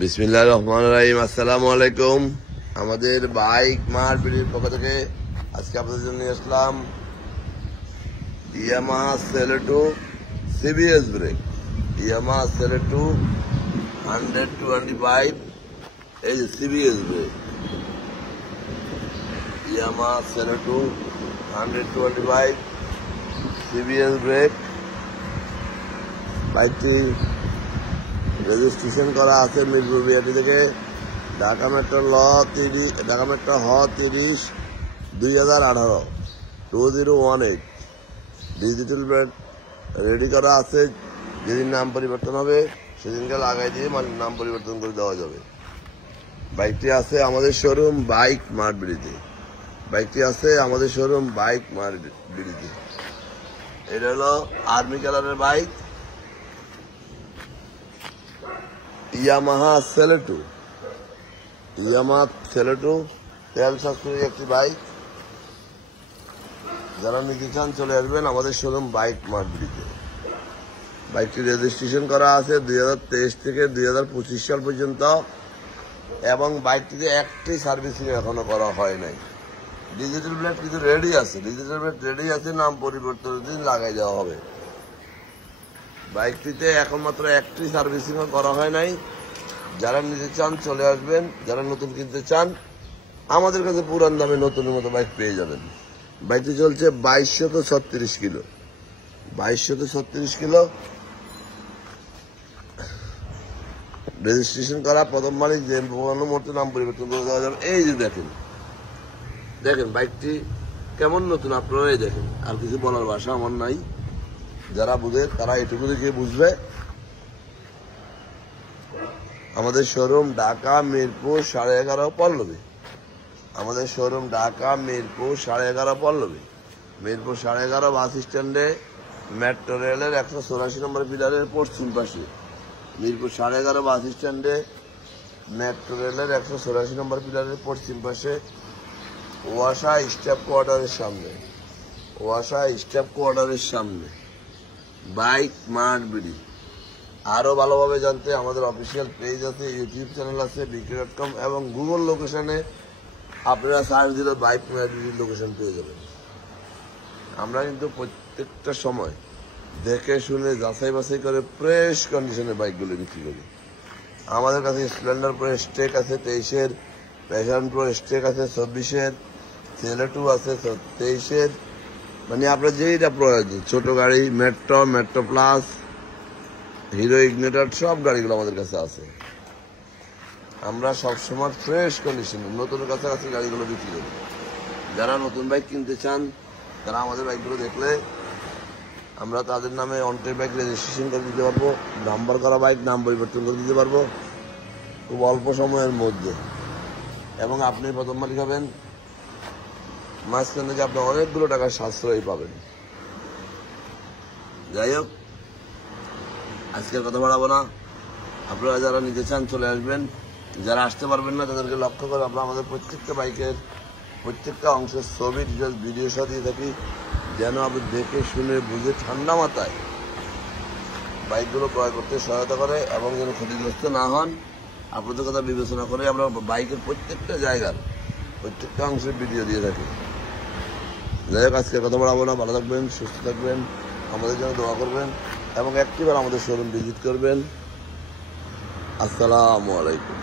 বিসমিল্লাহির রহমানির রহিম। আসসালামু আলাইকুম। আমাদের বাইক মার বিডির পক্ষ থেকে আজকে আপনাদের জন্য নিয়ে আসলাম Yamaha Saluto CBS brake. Yamaha Saluto 125 এই যে CBS brake. Yamaha Saluto 125 CBS brake. বাইকটি রেজিস্ট্রেশন করা আছে মিরপুর বিআরটি থেকে। ঢাকা মেট্রো হ 30 2018 2018 ডিজিটাল প্লেট রেডি করা আছে। যেদিন নাম পরিবর্তন হবে সেদিনকে লাগাই দিয়ে নাম পরিবর্তন করে দেওয়া যাবে। বাইকটি আছে আমাদের শোরুম বাইক মার্ট বিডিতে। এটা হলো আর্মি কালারের বাইক, ইয়ামাহা সেলেটো। তেল সাশ্রয়ী একটি বাইক। যারা নিতে চান চলে আসবেন আমাদের শোরুম বাইক মার্কেটে। বাইকটি রেজিস্ট্রেশন করা আছে 2023 থেকে 2025 সাল পর্যন্ত এবং বাইকটিতে একটি সার্ভিসিং এখনো করা হয় নাই। ডিজিটাল প্লেট কিন্তু রেডি আছে, নাম পরিবর্তনের দিন লাগাই দেওয়া হবে। বাইকটিতে এখন মাত্র একটি সার্ভিসিং করা হয় নাই। যারা নিতে চান চলে আসবেন, যারা নতুন কিনতে চান আমাদের কাছে পুরান দামে নতুনের মতো বাইক পেয়ে যাবেন। বাইকটি চলছে 2236 কিলো। রেজিস্ট্রেশন করা প্রথম মালিক যে মুহূর্তে নাম পরিবর্তন করে দেওয়া যাবে। এই যে দেখেন বাইকটি কেমন নতুন, আপনারাই দেখেন। আর কিছু বলার ভাষা আমার নাই। যারা বুঝে তারা এটুকু দেখে বুঝবে। আমাদের শোরুম ঢাকা মিরপুর 11.5 পল্লবী। মিরপুর 11.5 বাস স্ট্যান্ডে মেট্রো রেলের 184 নম্বর পিলারের পশ্চিম পাশে। ওয়াসা স্টাফ কোয়ার্টারের সামনে বাইক মার্ট বিডি। আরো ভালোভাবে জানতে আমাদের অফিসিয়াল পেজ আছে, ইউটিউব চ্যানেল আছে বিক্রি.com এবং গুগল লোকেশনে আপনারা সার্চ দিলে বাইক মার্ট বিডির লোকেশন পেয়ে যাবেন। আমরা কিন্তু প্রত্যেকটা সময় দেখে শুনে যাচাই বাছাই করে ফ্রেশ কন্ডিশনের বাইকগুলো বিক্রি করি। আমাদের কাছে স্প্লেন্ডার প্রো স্টেক আছে 23-এর, প্যাশন প্রো স্টেক আছে 24-এর, সেলেটো আছে 23-এর। মানে আপনার যেইটা প্রয়োজন, ছোট গাড়ি, মেট্রো প্লাস, হিরো ইগনিটর সব গাড়িগুলো আমাদের কাছে আছে। আমরা সবসময় ফ্রেশ কন্ডিশনে নতুনের কাছাকাছি গাড়িগুলো বিক্রি করি। যারা নতুন বাইক কিনতে চান তারা আমাদের বাইকগুলো দেখলে আমরা তাদের নামে অনটেক বাইক রেজিস্ট্রেশন করে দিতে পারবো। নাম্বার করা বাইক নাম পরিবর্তন করে দিতে পারবো খুব অল্প সময়ের মধ্যে। এবং আপনি প্রথম মালিক হবেন, মাঝখান থেকে আপনি অনেকগুলো টাকার সাশ্রয় পাবেন। যাই হোক, আজকের কথা বাড়াবো না। আপনারা যারা নিতে চান চলে আসবেন। যারা আসতে পারবেন না তাদেরকে লক্ষ্য করে আমরা আমাদের প্রত্যেকটা বাইকের প্রত্যেকটা অংশের ছবি ডিটেলস ভিডিও সহ দিয়ে থাকি, যেন আপনি দেখে শুনে বুঝে ঠান্ডা মাথায় বাইকগুলো ক্রয় করতে সহায়তা করে এবং যেন ক্ষতিগ্রস্ত না হন। আপনাদের কথা বিবেচনা করে আমরা বাইকের প্রত্যেকটা জায়গার প্রত্যেকটা অংশের ভিডিও দিয়ে থাকি। যাই হোক, আজকের কথা বাড়াবো না। ভালো থাকবেন, সুস্থ থাকবেন, আমাদের জন্য দোয়া করবেন এবং একটিবার আমাদের শোরুম ভিজিট করবেন। আসসালামু আলাইকুম।